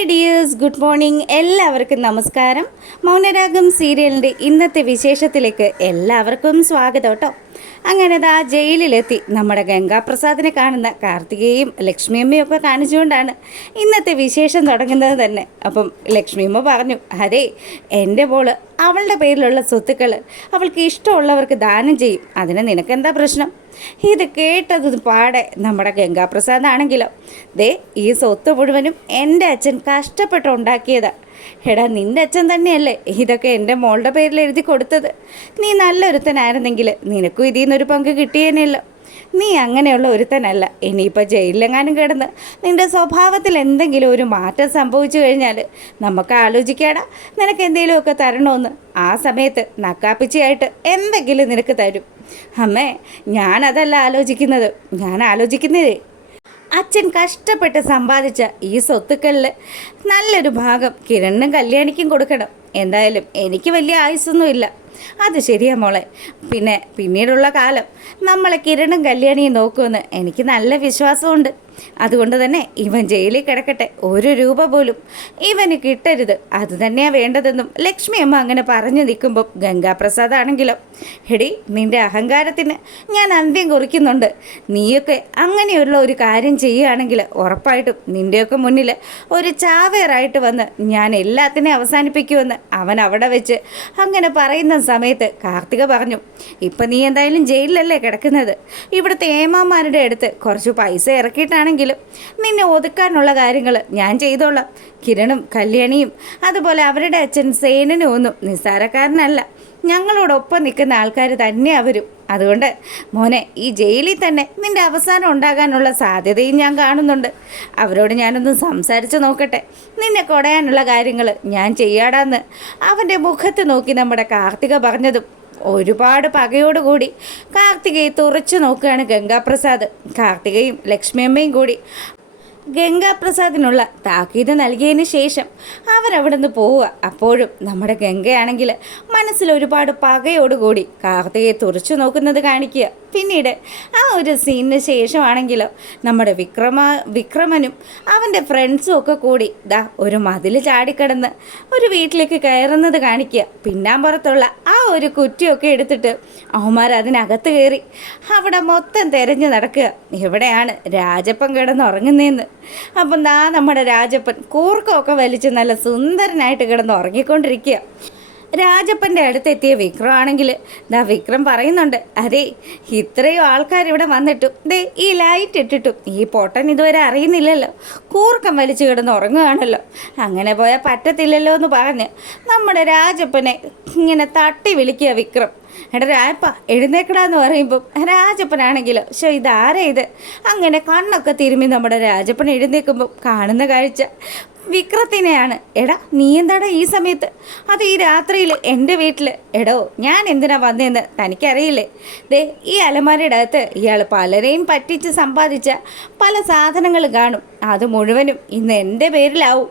Hi dears, good morning. എല്ലാവർക്കും നമസ്കാരം. മൗനരാഗം സീരിയലിൻ്റെ ഇന്നത്തെ വിശേഷത്തിലേക്ക് എല്ലാവർക്കും സ്വാഗതം കേട്ടോ. അങ്ങനെ ദാ ജയിലിലെത്തി നമ്മുടെ ഗംഗാപ്രസാദിനെ കാണുന്ന കാർത്തികയും ലക്ഷ്മിയമ്മയും ഒക്കെ കാണിച്ചുകൊണ്ടാണ് ഇന്നത്തെ വിശേഷം തുടങ്ങുന്നത് തന്നെ. അപ്പം ലക്ഷ്മിയമ്മ പറഞ്ഞു, അതെ, എൻ്റെ മോള് അവളുടെ പേരിലുള്ള സ്വത്തുക്കൾ അവൾക്ക് ഇഷ്ടമുള്ളവർക്ക് ദാനം ചെയ്യും, അതിന് നിനക്കെന്താ പ്രശ്നം? ഇത് കേട്ടത് പാടെ നമ്മുടെ ഗംഗാപ്രസാദാണെങ്കിലോ, ദേ ഈ സ്വത്ത് മുഴുവനും എൻ്റെ അച്ഛൻ കഷ്ടപ്പെട്ടുണ്ടാക്കിയതാ. എടാ, നിൻ്റെ അച്ഛൻ തന്നെയല്ലേ ഇതൊക്കെ എൻ്റെ മോളുടെ പേരിൽ എഴുതി കൊടുത്തത്? നീ നല്ലൊരുത്തനായിരുന്നെങ്കിൽ നിനക്കും ഇതിൽ നിന്നൊരു പങ്ക് കിട്ടിയേനല്ലോ. നീ അങ്ങനെയുള്ള ഒരുത്തനല്ല. ഇനിയിപ്പോൾ ജയിലിലെങ്ങാനും കിടന്ന് നിൻ്റെ സ്വഭാവത്തിൽ എന്തെങ്കിലും ഒരു മാറ്റം സംഭവിച്ചു കഴിഞ്ഞാൽ നമുക്ക് ആലോചിക്കാടാ, നിനക്ക് എന്തെങ്കിലുമൊക്കെ തരണമെന്ന്. ആ സമയത്ത് നക്കാപ്പിച്ചയായിട്ട് എന്തെങ്കിലും നിനക്ക് തരും. അമ്മേ, ഞാനതല്ല ആലോചിക്കുന്നത്. ഞാൻ ആലോചിക്കുന്നതേ, അച്ഛൻ കഷ്ടപ്പെട്ട് സമ്പാദിച്ച ഈ സ്വത്തുക്കളിൽ നല്ലൊരു ഭാഗം കിരണിനും കല്യാണിക്കും കൊടുക്കണം. എന്തായാലും എനിക്ക് വലിയ ആയുസ്സൊന്നുമില്ല. അത് ശരിയാ മോളെ. പിന്നീടുള്ള കാലം നമ്മളെ കിരണും കല്യാണിയും നോക്കുമെന്ന് എനിക്ക് നല്ല വിശ്വാസമുണ്ട്. അതുകൊണ്ട് തന്നെ ഇവൻ ജയിലിൽ കിടക്കട്ടെ, ഒരു രൂപ പോലും ഇവന് കിട്ടരുത്. അത് തന്നെയാണ് വേണ്ടതെന്നും ലക്ഷ്മി അമ്മ അങ്ങനെ പറഞ്ഞു നിൽക്കുമ്പം ഗംഗാപ്രസാദ് ആണെങ്കിലോ, എടി, നിൻ്റെ അഹങ്കാരത്തിന് ഞാൻ അന്ത്യം കുറിക്കുന്നുണ്ട്. നീയൊക്കെ അങ്ങനെയുള്ള ഒരു കാര്യം ചെയ്യുകയാണെങ്കിൽ ഉറപ്പായിട്ടും നിൻ്റെയൊക്കെ മുന്നിൽ ഒരു ചാവേറായിട്ട് വന്ന് ഞാൻ എല്ലാത്തിനെയും അവസാനിപ്പിക്കുമെന്ന് അവൻ അവിടെ വെച്ച് അങ്ങനെ പറയുന്ന സമയത്ത് കാർത്തിക പറഞ്ഞു, ഇപ്പം നീ എന്തായാലും ജയിലിലല്ലേ കിടക്കുന്നത്? ഇവിടുത്തെ ഏമാമാരുടെ അടുത്ത് കുറച്ച് പൈസ ഇറക്കിയിട്ടാണെങ്കിലും നിന്നെ ഒതുക്കാനുള്ള കാര്യങ്ങൾ ഞാൻ ചെയ്തോളാം. കിരണും കല്യാണിയും അതുപോലെ അവരുടെ അച്ഛൻ സേനനും ഒന്നും നിസ്സാരക്കാരനല്ല. ഞങ്ങളോടൊപ്പം നിൽക്കുന്ന ആൾക്കാർ തന്നെ അവരും. അതുകൊണ്ട് മോനെ, ഈ ജയിലിൽ തന്നെ നിൻ്റെ അവസാനം ഉണ്ടാകാനുള്ള സാധ്യതയും ഞാൻ കാണുന്നുണ്ട്. അവരോട് ഞാനൊന്ന് സംസാരിച്ച് നോക്കട്ടെ. നിന്നെ കൊടയാനുള്ള കാര്യങ്ങൾ ഞാൻ ചെയ്യാടാന്ന് അവൻ്റെ മുഖത്ത് നോക്കി നമ്മുടെ കാർത്തിക പറഞ്ഞതും ഒരുപാട് പകയോടുകൂടി കാർത്തികയെ തുറച്ചു നോക്കുകയാണ് ഗംഗാപ്രസാദ്. കാർത്തികയും ലക്ഷ്മിയമ്മയും കൂടി ഗംഗാപ്രസാദിനുള്ള താക്കീത് നൽകിയതിന് ശേഷം അവരവിടെ നിന്ന് പോവുക. അപ്പോഴും നമ്മുടെ ഗംഗയാണെങ്കിൽ മനസ്സിൽ ഒരുപാട് പകയോടുകൂടി കാർത്തികയെ തുറച്ചു നോക്കുന്നത് കാണിക്കുക. പിന്നീട് ആ ഒരു സീനിന് ശേഷമാണെങ്കിലോ നമ്മുടെ വിക്രമനും അവൻ്റെ ഫ്രണ്ട്സും ഒക്കെ കൂടി ദാ ഒരു മതിൽ ചാടിക്കടന്ന് ഒരു വീട്ടിലേക്ക് കയറുന്നത് കാണിക്കുക. പിന്നാമ്പുറത്തുള്ള ആ ഒരു കുറ്റിയൊക്കെ എടുത്തിട്ട് അവന്മാർ അതിനകത്ത് കയറി അവിടെ മൊത്തം തിരഞ്ഞു നടക്കുക, എവിടെയാണ് രാജപ്പൻ കിടന്നുറങ്ങുന്നതെന്ന്. അപ്പം ദാ നമ്മുടെ രാജപ്പൻ കൂർക്കമൊക്കെ വലിച്ച് നല്ല സുന്ദരനായിട്ട് കിടന്ന് ഉറങ്ങിക്കൊണ്ടിരിക്കുക. രാജപ്പൻ്റെ അടുത്തെത്തിയ വിക്രം ആണെങ്കിൽ വിക്രം പറയുന്നുണ്ട്, അതെ, ഇത്രയും ആൾക്കാരിവിടെ വന്നിട്ടും ദേ ഈ ലൈറ്റ് ഇട്ടിട്ടും ഈ പൊട്ടൻ ഇതുവരെ അറിയുന്നില്ലല്ലോ, കൂർക്കം വലിച്ചു കിടന്ന് ഉറങ്ങുകയാണല്ലോ. അങ്ങനെ പോയാൽ പറ്റത്തില്ലല്ലോ എന്ന് പറഞ്ഞ് നമ്മുടെ രാജപ്പനെ ഇങ്ങനെ തട്ടി വിളിക്കുക വിക്രം. എടാ രാജപ്പ, എഴുന്നേക്കടാന്ന് പറയുമ്പം രാജപ്പനാണെങ്കിലോ, ഇതാരാ ഇത്? അങ്ങനെ കണ്ണൊക്കെ തിരുമ്മി നമ്മുടെ രാജപ്പൻ എഴുന്നേൽക്കുമ്പം കാണുന്ന കാഴ്ച വിക്രത്തിനെയാണ്. എടാ, നീ എന്താടാ ഈ സമയത്ത്, അത് ഈ രാത്രിയിൽ എൻ്റെ വീട്ടിൽ? എടോ, ഞാൻ എന്തിനാ വന്നതെന്ന് തനിക്കറിയില്ലേ? ദേ ഈ അലമാരയുടെ അകത്ത് ഇയാൾ പലരെയും പറ്റിച്ച് സമ്പാദിച്ച പല സാധനങ്ങളും കാണും. അത് മുഴുവനും ഇന്ന് എൻ്റെ പേരിലാവും.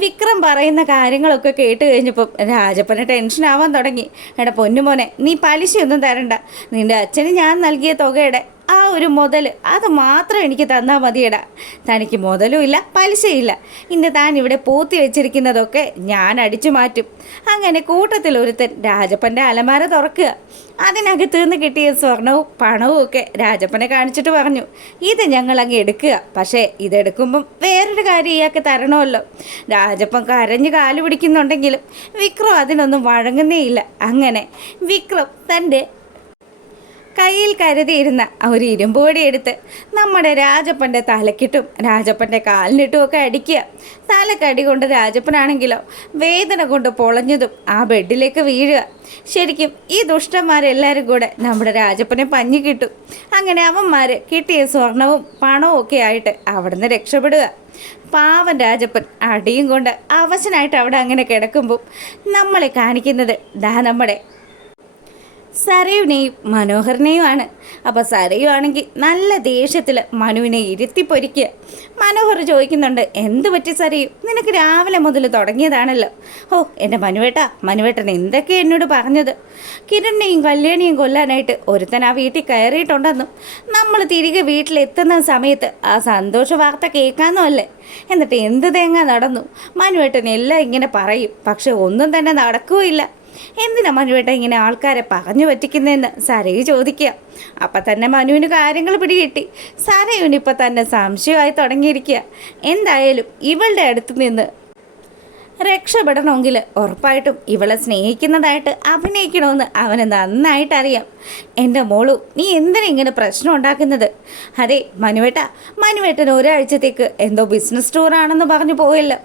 വിക്രം പറയുന്ന കാര്യങ്ങളൊക്കെ കേട്ട് കഴിഞ്ഞപ്പം രാജപ്പന് ടെൻഷനാവാൻ തുടങ്ങി. എടാ പൊന്നുമോനെ, നീ പലിശയൊന്നും തരണ്ട. നിൻ്റെ അച്ഛന് ഞാൻ നൽകിയ തുകയുടെ ആ ഒരു മുതൽ അത് മാത്രം എനിക്ക് തന്നാൽ മതിയടാ. തനിക്ക് മുതലും ഇല്ല പലിശയില്ല. ഇന്ന് താൻ ഇവിടെ പൂത്തി വെച്ചിരിക്കുന്നതൊക്കെ ഞാൻ അടിച്ചു മാറ്റും. അങ്ങനെ കൂട്ടത്തിൽ ഒരുത്തൻ രാജപ്പൻ്റെ അലമാര തുറക്കുക. അതിനകത്ത് നിന്ന് കിട്ടിയ സ്വർണവും പണവും ഒക്കെ രാജപ്പനെ കാണിച്ചിട്ട് പറഞ്ഞു, ഇത് ഞങ്ങളങ്ങ് എടുക്കുക. പക്ഷേ ഇതെടുക്കുമ്പം വേറൊരു കാര്യം ഇയാൾക്ക് തരണമല്ലോ. രാജപ്പൻ കരഞ്ഞ് കാല് പിടിക്കുന്നുണ്ടെങ്കിലും വിക്രം അതിനൊന്നും വഴങ്ങുന്നേയില്ല. അങ്ങനെ വിക്രം തൻ്റെ കയ്യിൽ കരുതിയിരുന്ന ഒരു ഇരുമ്പോടി എടുത്ത് നമ്മുടെ രാജപ്പൻ്റെ തലക്കിട്ടും രാജപ്പൻ്റെ കാലിനിട്ടും ഒക്കെ അടിക്കുക. തലക്കടി കൊണ്ട് രാജപ്പനാണെങ്കിലോ വേദന കൊണ്ട് പൊളഞ്ഞതും ആ ബെഡിലേക്ക് വീഴുക. ശരിക്കും ഈ ദുഷ്ടന്മാരെല്ലാവരും കൂടെ നമ്മുടെ രാജപ്പനെ പഞ്ഞി കിട്ടും. അങ്ങനെ അവന്മാർ കിട്ടിയ സ്വർണവും പണവും ഒക്കെ ആയിട്ട് അവിടുന്ന് രക്ഷപ്പെടുക. പാവൻ രാജപ്പൻ അടിയും കൊണ്ട് അവശനായിട്ട് അവിടെ അങ്ങനെ കിടക്കുമ്പോൾ നമ്മളെ കാണിക്കുന്നത് നമ്മുടെ സരയുനെയും മനോഹറിനെയുമാണ്. അപ്പോൾ സരയു ആണെങ്കിൽ നല്ല ദേഷ്യത്തിൽ മനുവിനെ ഇരുത്തിപ്പൊരിക്കുക. മനോഹർ ചോദിക്കുന്നുണ്ട്, എന്ത് പറ്റി സരയു, നിനക്ക് രാവിലെ മുതൽ തുടങ്ങിയതാണല്ലോ. ഓ എൻ്റെ മനുവേട്ടൻ എന്തൊക്കെ എന്നോട് പറഞ്ഞത്. കിരണിനെയും കല്യാണിയും കൊല്ലാനായിട്ട് ഒരുത്തൻ ആ വീട്ടിൽ കയറിയിട്ടുണ്ടെന്നും നമ്മൾ തിരികെ വീട്ടിലെത്തുന്ന സമയത്ത് ആ സന്തോഷ വാർത്ത കേൾക്കാമെന്നല്ലേ. എന്നിട്ട് എന്ത് തേങ്ങ നടന്നു. മനുവേട്ടൻ എല്ലാം ഇങ്ങനെ പറയും, പക്ഷെ ഒന്നും തന്നെ നടക്കുകയില്ല. എന്തിനാ മനുവേട്ട ഇങ്ങനെ ആൾക്കാരെ പറഞ്ഞു പറ്റിക്കുന്നതെന്ന് സരയു ചോദിക്കുക. അപ്പം തന്നെ മനുവിന് കാര്യങ്ങൾ പിടികിട്ടി. സരയുനിപ്പോൾ തന്നെ സംശയമായി തുടങ്ങിയിരിക്കുക. എന്തായാലും ഇവളുടെ അടുത്ത് നിന്ന് രക്ഷപ്പെടണമെങ്കിൽ ഉറപ്പായിട്ടും ഇവളെ സ്നേഹിക്കുന്നതായിട്ട് അഭിനയിക്കണമെന്ന് അവന് നന്നായിട്ടറിയാം. എൻ്റെ മോളു, നീ എന്തിനാ ഇങ്ങനെ പ്രശ്നം ഉണ്ടാക്കുന്നത്? അതെ മനുവേട്ടൻ ഒരാഴ്ചത്തേക്ക് എന്തോ ബിസിനസ് ടൂറാണെന്ന് പറഞ്ഞു പോയല്ലോ.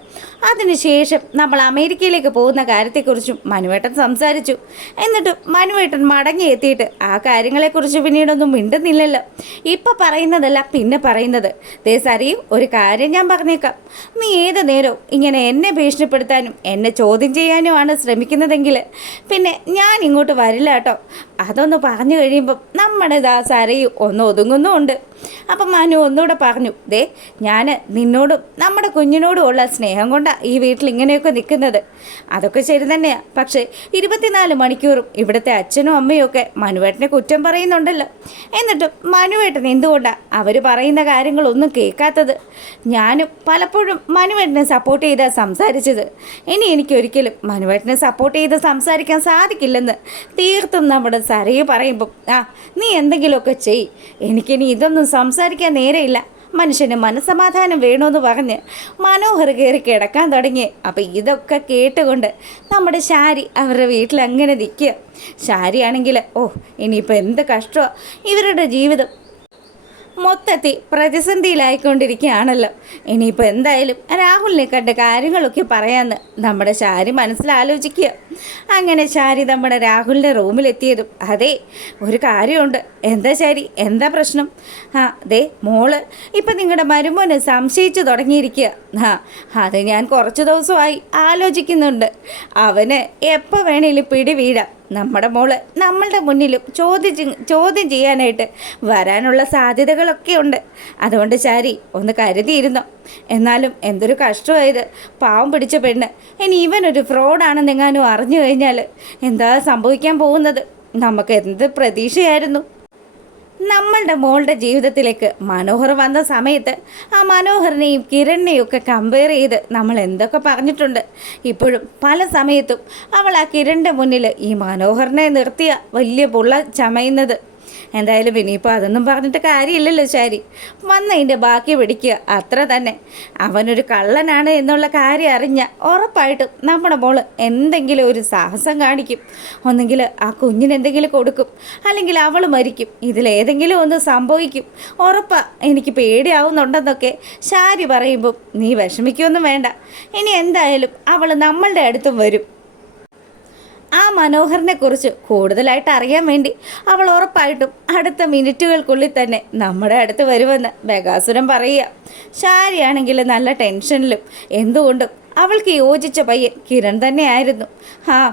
അതിനുശേഷം നമ്മൾ അമേരിക്കയിലേക്ക് പോകുന്ന കാര്യത്തെക്കുറിച്ചും മനുവേട്ടൻ സംസാരിച്ചു. എന്നിട്ടും മനുവേട്ടൻ മടങ്ങി എത്തിയിട്ട് ആ കാര്യങ്ങളെക്കുറിച്ച് പിന്നീടൊന്നും മിണ്ടുന്നില്ലല്ലോ. ഇപ്പം പറയുന്നതല്ല പിന്നെ പറയുന്നത്. ദേ സരയു, ഒരു കാര്യം ഞാൻ പറഞ്ഞേക്കാം. നീ ഏത് നേരവും ഇങ്ങനെ എന്നെ ഭീഷണിപ്പെടുത്താനും എന്നെ ചോദ്യം ചെയ്യാനുമാണ് ശ്രമിക്കുന്നതെങ്കിൽ പിന്നെ ഞാൻ ഇങ്ങോട്ട് വരില്ല കേട്ടോ. അതൊന്ന് പറഞ്ഞു കഴിയുമ്പം നമ്മുടെ സരയു ഒന്ന് ഒതുങ്ങുന്നുമുണ്ട്. അപ്പം മനു ഒന്നുകൂടെ പറഞ്ഞു, ദേ ഞാൻ നിന്നോടും നമ്മുടെ കുഞ്ഞിനോടും ഉള്ള സ്നേഹം കൊണ്ടാണ് ഈ വീട്ടിൽ ഇങ്ങനെയൊക്കെ നിൽക്കുന്നത്. അതൊക്കെ ശരി തന്നെയാണ്. പക്ഷേ 24 മണിക്കൂറും ഇവിടുത്തെ അച്ഛനും അമ്മയും ഒക്കെ മനുവേട്ടനെ കുറ്റം പറയുന്നുണ്ടല്ലോ. എന്നിട്ടും മനുവേട്ടൻ എന്തുകൊണ്ടാണ് അവർ പറയുന്ന കാര്യങ്ങളൊന്നും കേൾക്കാത്തത്? ഞാനും പലപ്പോഴും മനുവേട്ടനെ സപ്പോർട്ട് ചെയ്താൽ സംസാരിച്ചത്. ഇനി എനിക്കൊരിക്കലും മനുവേട്ടനെ സപ്പോർട്ട് ചെയ്ത് സംസാരിക്കാൻ സാധിക്കില്ലെന്ന് തീർത്തും നമ്മുടെ സരയു പറയുമ്പം, നീ എന്തെങ്കിലുമൊക്കെ ചെയ്, എനിക്കിനി ഇതൊന്നും സംസാരിക്കാൻ നേരെയില്ല. മനുഷ്യന് മനസ്സമാധാനം വേണമെന്ന് പറഞ്ഞ് മനോഹർ കയറി കിടക്കാൻ തുടങ്ങി. അപ്പം ഇതൊക്കെ കേട്ടുകൊണ്ട് നമ്മുടെ ശാരി അവരുടെ വീട്ടിൽ അങ്ങനെ നിൽക്കുക. ശാരിയാണെങ്കിൽ ഇനിയിപ്പോൾ എന്ത് കഷ്ടമാണ്, ഇവരുടെ ജീവിതം മൊത്തത്തിൽ പ്രതിസന്ധിയിലായിക്കൊണ്ടിരിക്കുകയാണല്ലോ. ഇനിയിപ്പോൾ എന്തായാലും രാഹുലിനെ കണ്ട കാര്യങ്ങളൊക്കെ പറയാമെന്ന് നമ്മുടെ ശാരി മനസ്സിലാലോചിക്കുക. അങ്ങനെ ശാരി നമ്മുടെ രാഹുലിൻ്റെ റൂമിലെത്തിയതും, അതെ ഒരു കാര്യമുണ്ട്. എന്താ ശാരി, എന്താ പ്രശ്നം? ദേ മോള് ഇപ്പം നിങ്ങളുടെ മരുമോനെ സംശയിച്ചു തുടങ്ങിയിരിക്കുക. അത് ഞാൻ കുറച്ച് ദിവസമായി ആലോചിക്കുന്നുണ്ട്. അവന് എപ്പോൾ വേണേലും പിടി വീഴാം. നമ്മുടെ മോള് നമ്മളുടെ മുന്നിലും ചോദ്യം ചെയ്യാനായിട്ട് വരാനുള്ള സാധ്യതകളൊക്കെ ഉണ്ട്. അതുകൊണ്ട് ശാരി ഒന്ന് കരുതിയിരുന്നു. എന്നാലും എന്തൊരു കഷ്ടമായത്. പാവം പിടിച്ച പെണ്ണ്. ഇനി ഇവനൊരു ഫ്രോഡാണെന്നെങ്ങാനും അറിഞ്ഞു കഴിഞ്ഞാൽ എന്താ സംഭവിക്കാൻ പോകുന്നത്? നമുക്ക് എന്ത് പ്രതീക്ഷയായിരുന്നു. നമ്മളുടെ മോളുടെ ജീവിതത്തിലേക്ക് മനോഹർ വന്ന സമയത്ത് ആ മനോഹറിനെയും കിരണിനെയും ഒക്കെ കമ്പയർ ചെയ്ത് നമ്മൾ എന്തൊക്കെ പറഞ്ഞിട്ടുണ്ട്. ഇപ്പോഴും പല സമയത്തും അവൾ ആ കിരണിൻ്റെ മുന്നിൽ ഈ മനോഹറിനെ നിർത്തിയ വലിയ പുള്ള ചമയുന്നത്. എന്തായാലും ഇനിയിപ്പോൾ അതൊന്നും പറഞ്ഞിട്ട് കാര്യമില്ലല്ലോ ശാരി. വന്നതിൻ്റെ ബാക്കി പിടിക്കുക, അത്ര തന്നെ. അവനൊരു കള്ളനാണ് എന്നുള്ള കാര്യം അറിഞ്ഞ ഉറപ്പായിട്ടും നമ്മുടെ മോള് എന്തെങ്കിലും ഒരു സാഹസം കാണിക്കും. ഒന്നെങ്കിൽ ആ കുഞ്ഞിനെന്തെങ്കിലും കൊടുക്കും, അല്ലെങ്കിൽ അവൾ മരിക്കും. ഇതിലേതെങ്കിലും ഒന്ന് സംഭവിക്കും. ഉറപ്പാ. എനിക്ക് പേടിയാവുന്നുണ്ടെന്നൊക്കെ ശാരി പറയുമ്പോൾ നീ വിഷമിക്കൊന്നും വേണ്ട. ഇനി എന്തായാലും അവൾ നമ്മളുടെ അടുത്തും വരും. ആ മനോഹറിനെ കുറിച്ച് കൂടുതലായിട്ട് അറിയാൻ വേണ്ടി അവൾ ഉറപ്പായിട്ടും അടുത്ത മിനിറ്റുകൾക്കുള്ളിൽ തന്നെ നമ്മുടെ അടുത്ത് വരുമെന്ന് ബകാസുരൻ പറയുക. ശാരിയാണെങ്കിൽ നല്ല ടെൻഷനിലും എന്തുകൊണ്ടും അവൾക്ക് യോജിച്ച പയ്യൻ കിരൺ തന്നെയായിരുന്നു.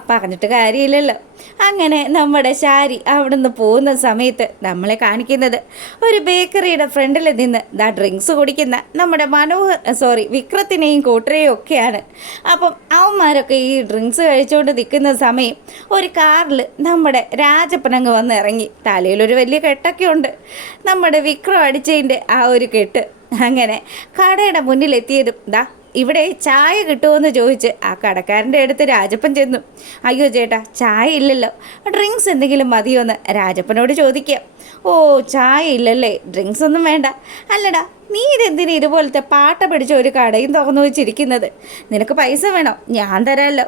പറഞ്ഞിട്ട് കാര്യമില്ലല്ലോ. അങ്ങനെ നമ്മുടെ ശാരി അവിടെ നിന്ന് പോകുന്ന സമയത്ത് നമ്മളെ കാണിക്കുന്നത് ഒരു ബേക്കറിയുടെ ഫ്രണ്ടിൽ നിന്ന് ഡ്രിങ്ക്സ് കുടിക്കുന്ന നമ്മുടെ വിക്രത്തിനെയും കൂട്ടരെയും ഒക്കെയാണ്. അപ്പം അവന്മാരൊക്കെ ഈ ഡ്രിങ്ക്സ് കഴിച്ചുകൊണ്ട് നിൽക്കുന്ന സമയം ഒരു കാറിൽ നമ്മുടെ രാജപ്പനങ്ങ് വന്ന് ഇറങ്ങി. തലയിലൊരു വലിയ കെട്ടൊക്കെ ഉണ്ട്. നമ്മുടെ വിക്രം അടിച്ചതിൻ്റെ ആ ഒരു കെട്ട്. അങ്ങനെ കടയുടെ മുന്നിലെത്തിയതും ഇവിടെ ചായ കിട്ടുമോയെന്ന് ചോദിച്ച് ആ കടക്കാരൻ്റെ അടുത്ത് രാജപ്പൻ ചെന്നു. അയ്യോ ചേട്ടാ, ചായ ഇല്ലല്ലോ, ഡ്രിങ്ക്സ് എന്തെങ്കിലും മതിയോന്ന് രാജപ്പനോട് ചോദിക്കുക. ചായ ഇല്ലല്ലേ, ഡ്രിങ്ക്സ് ഒന്നും വേണ്ട. അല്ലടാ, നീ ഇതെന്തിനാ ഇതുപോലത്തെ പാട്ട പിടിച്ച ഒരു കടയും തുറന്നു വെച്ചിരിക്കുന്നത്? നിനക്ക് പൈസ വേണോ? ഞാൻ തരാമല്ലോ.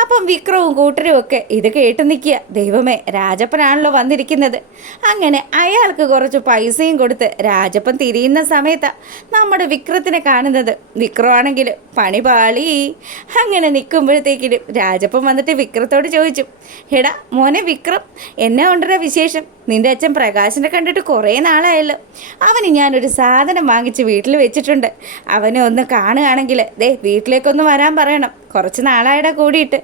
അപ്പം വിക്രവും കൂട്ടരും ഒക്കെ ഇത് കേട്ട് നിൽക്കുക. ദൈവമേ, രാജപ്പനാണല്ലോ വന്നിരിക്കുന്നത്. അങ്ങനെ അയാൾക്ക് കുറച്ച് പൈസയും കൊടുത്ത് രാജപ്പൻ തിരിയുന്ന സമയത്താണ് നമ്മുടെ വിക്രത്തിനെ കാണുന്നത്. വിക്രമാണെങ്കിൽ പണി പാളി. അങ്ങനെ നിൽക്കുമ്പോഴത്തേക്കിനും രാജപ്പൻ വന്നിട്ട് വിക്രത്തോട് ചോദിച്ചു, എടാ മോനെ വിക്രം, എന്നെ കൊണ്ടുവരാ വിശേഷം? നിന്റെ അച്ഛൻ പ്രകാശിനെ കണ്ടിട്ട് കുറേ നാളായല്ലോ. അവന് ഞാനൊരു സാധനം വാങ്ങിച്ച് വീട്ടിൽ വെച്ചിട്ടുണ്ട്. അവനെ ഒന്ന് കാണുകയാണെങ്കിൽ ദേ വീട്ടിലേക്കൊന്ന് വരാൻ പറയണം. കുറച്ച് നാളായിടെ കൂടിയിട്ട്.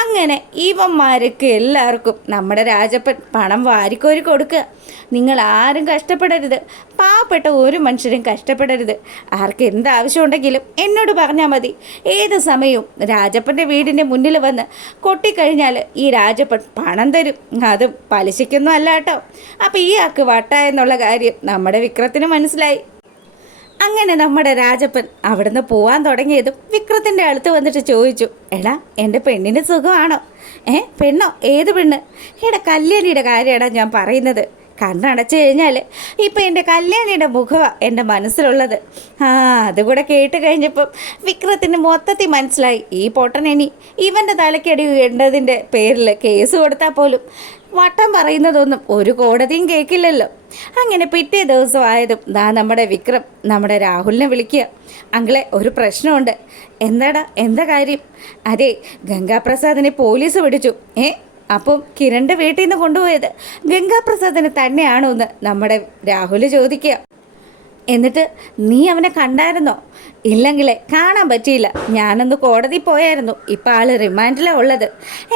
അങ്ങനെ ഇവന്മാർക്ക് എല്ലാവർക്കും നമ്മുടെ രാജപ്പൻ പണം വാരിക്കോരി കൊടുക്കുക. നിങ്ങൾ ആരും കഷ്ടപ്പെടരുത്, പാവപ്പെട്ട ഒരു മനുഷ്യരും കഷ്ടപ്പെടരുത്. ആർക്ക് എന്താവശ്യമുണ്ടെങ്കിലും എന്നോട് പറഞ്ഞാൽ മതി. ഏത് സമയവും രാജപ്പൻ്റെ വീടിൻ്റെ മുന്നിൽ വന്ന് കൊട്ടിക്കഴിഞ്ഞാൽ ഈ രാജപ്പൻ പണം തരും. അതും പലിശയ്ക്കൊന്നും അല്ല കേട്ടോ. അപ്പോൾ ഈ ആൾക്ക് വട്ട എന്നുള്ള കാര്യം നമ്മുടെ വിക്രത്തിന് മനസ്സിലായി. അങ്ങനെ നമ്മുടെ രാജപ്പൻ അവിടുന്ന് പോവാൻ തുടങ്ങിയതും വിക്രത്തിൻ്റെ അടുത്ത് വന്നിട്ട് ചോദിച്ചു, എടാ എൻ്റെ പെണ്ണിന് സുഖമാണോ? പെണ്ണോ? ഏത് പെണ്ണ്? എടാ കല്യാണിയുടെ കാര്യമാടാ ഞാൻ പറയുന്നത്. കണ്ണടച്ചു കഴിഞ്ഞാൽ ഇപ്പം എൻ്റെ കല്യാണിയുടെ മുഖമാണ് എൻ്റെ മനസ്സിലുള്ളത്. അതുകൂടെ കേട്ട് കഴിഞ്ഞപ്പം വിക്രത്തിന് മൊത്തത്തിൽ മനസ്സിലായി ഈ പൊട്ടനെനി ഇവൻ്റെ തലക്കടി വീണ്ടതിൻ്റെ പേരിൽ കേസ് കൊടുത്താൽ പോലും വട്ടം പറയുന്നതൊന്നും ഒരു കോടതിയും കേൾക്കില്ലല്ലോ. അങ്ങനെ പിറ്റേ ദിവസമായതും നമ്മുടെ വിക്രം നമ്മുടെ രാഹുലിനെ വിളിക്കുക. അങ്കിളെ, ഒരു പ്രശ്നമുണ്ട്. എന്താടാ, എന്താ കാര്യം? അതെ, ഗംഗാപ്രസാദിനെ പോലീസ് പിടിച്ചു. അപ്പം കിരണിൻ്റെ വീട്ടിൽ നിന്ന് കൊണ്ടുപോയത് ഗംഗാപ്രസാദിന് തന്നെയാണോ എന്ന് നമ്മുടെ രാഹുൽ ചോദിക്കുക. എന്നിട്ട് നീ അവനെ കണ്ടായിരുന്നോ? ഇല്ലെങ്കിലേ കാണാൻ പറ്റിയില്ല. ഞാനൊന്ന് കോടതി പോയായിരുന്നു. ഇപ്പം ആൾ റിമാൻഡിലാണ് ഉള്ളത്.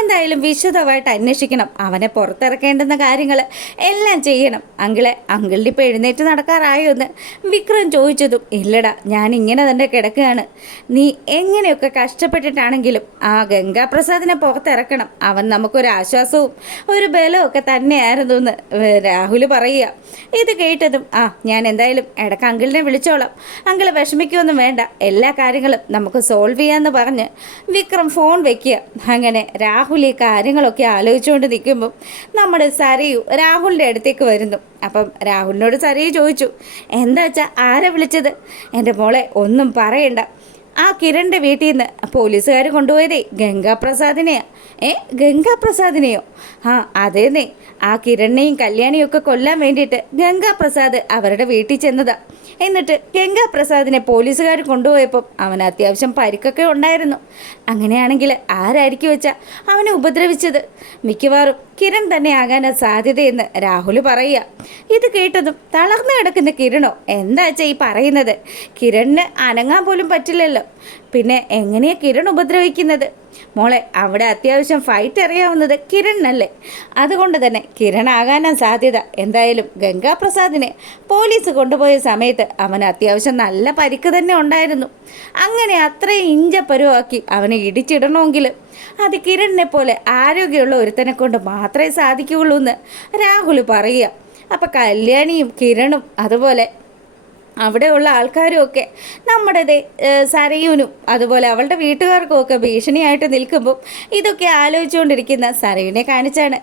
എന്തായാലും വിശദമായിട്ട് അന്വേഷിക്കണം. അവനെ പുറത്തിറക്കേണ്ടുന്ന കാര്യങ്ങൾ എല്ലാം ചെയ്യണം. അങ്കിളിൻ്റെ ഇപ്പോൾ എഴുന്നേറ്റ് നടക്കാറായോ എന്ന് വിക്രം ചോദിച്ചതും, ഇല്ലടാ, ഞാൻ ഇങ്ങനെ തന്നെ കിടക്കുകയാണ്. നീ എങ്ങനെയൊക്കെ കഷ്ടപ്പെട്ടിട്ടാണെങ്കിലും ആ ഗംഗാപ്രസാദിനെ പുറത്തിറക്കണം. അവൻ നമുക്കൊരു ആശ്വാസവും ഒരു ബലവും ഒക്കെ തന്നെയായിരുന്നു എന്ന് രാഹുൽ പറയുക. ഇത് കേട്ടതും ഞാൻ എന്തായാലും ഇടയ്ക്ക് അങ്കിളിനെ വിളിച്ചോളാം. അങ്കിള് വിഷമിക്കുമൊന്നും വേണ്ട, എല്ലാ കാര്യങ്ങളും നമുക്ക് സോൾവ് ചെയ്യാമെന്ന് പറഞ്ഞ് വിക്രം ഫോൺ വയ്ക്കുക. അങ്ങനെ രാഹുൽ ഈ കാര്യങ്ങളൊക്കെ ആലോചിച്ചുകൊണ്ട് നിൽക്കുമ്പം നമ്മുടെ സരയു രാഹുലിൻ്റെ അടുത്തേക്ക് വരുന്നു. അപ്പം രാഹുലിനോട് സരയു ചോദിച്ചു, എന്താ വെച്ചാൽ ആരാ വിളിച്ചത്? എൻ്റെ മോളെ ഒന്നും പറയണ്ട. ആ കിരണിൻ്റെ വീട്ടിൽ നിന്ന് പോലീസുകാർ കൊണ്ടുപോയതേ ഗംഗാപ്രസാദിനെയാ. ഗംഗാപ്രസാദിനെയോ? അതേന്നേ, ആ കിരണിനെയും കല്യാണിയും ഒക്കെ കൊല്ലാൻ വേണ്ടിയിട്ട് ഗംഗാപ്രസാദ് അവരുടെ വീട്ടിൽ ചെന്നതാ. എന്നിട്ട് ഗംഗാപ്രസാദിനെ പോലീസുകാർ കൊണ്ടുപോയപ്പം അവന് അത്യാവശ്യം പരിക്കൊക്കെ ഉണ്ടായിരുന്നു. അങ്ങനെയാണെങ്കിൽ ആരായിരിക്കും വെച്ചാൽ അവനെ ഉപദ്രവിച്ചത്? മിക്കവാറും കിരൺ തന്നെ ആകാനാ സാധ്യതയെന്ന് രാഹുൽ പറയുക. ഇത് കേട്ടതും തളർന്നു കിടക്കുന്ന കിരണോ, എന്താ വെച്ചാൽ ഈ പറയുന്നത്? കിരണിന് അനങ്ങാൻ പോലും പറ്റില്ലല്ലോ. പിന്നെ എങ്ങനെയാ കിരൺ ഉപദ്രവിക്കുന്നത്? മോളെ, അവിടെ അത്യാവശ്യം ഫൈറ്റ് അറിയാവുന്നത് കിരണിനല്ലേ? അതുകൊണ്ട് തന്നെ കിരണാകാനാണ് സാധ്യത. എന്തായാലും ഗംഗാപ്രസാദിനെ പോലീസ് കൊണ്ടുപോയ സമയത്ത് അവന് അത്യാവശ്യം നല്ല പരിക്ക് തന്നെ ഉണ്ടായിരുന്നു. അങ്ങനെ അത്രയും ഇഞ്ചപ്പരുവാക്കി അവനെ ഇടിച്ചിടണമെങ്കിൽ അത് കിരണിനെ പോലെ ആരോഗ്യമുള്ള ഒരുത്തനെ കൊണ്ട് മാത്രമേ സാധിക്കുകയുള്ളൂ എന്ന് രാഹുൽ പറയുക. അപ്പം കല്യാണിയും കിരണും അതുപോലെ അവിടെയുള്ള ആൾക്കാരും ഒക്കെ നമ്മുടെ സരയുനും അതുപോലെ അവളുടെ വീട്ടുകാർക്കും ഒക്കെ ഭീഷണിയായിട്ട് നിൽക്കുമ്പോൾ ഇതൊക്കെ ആലോചിച്ചുകൊണ്ടിരിക്കുന്ന സരയുനെ കാണിച്ചാണ്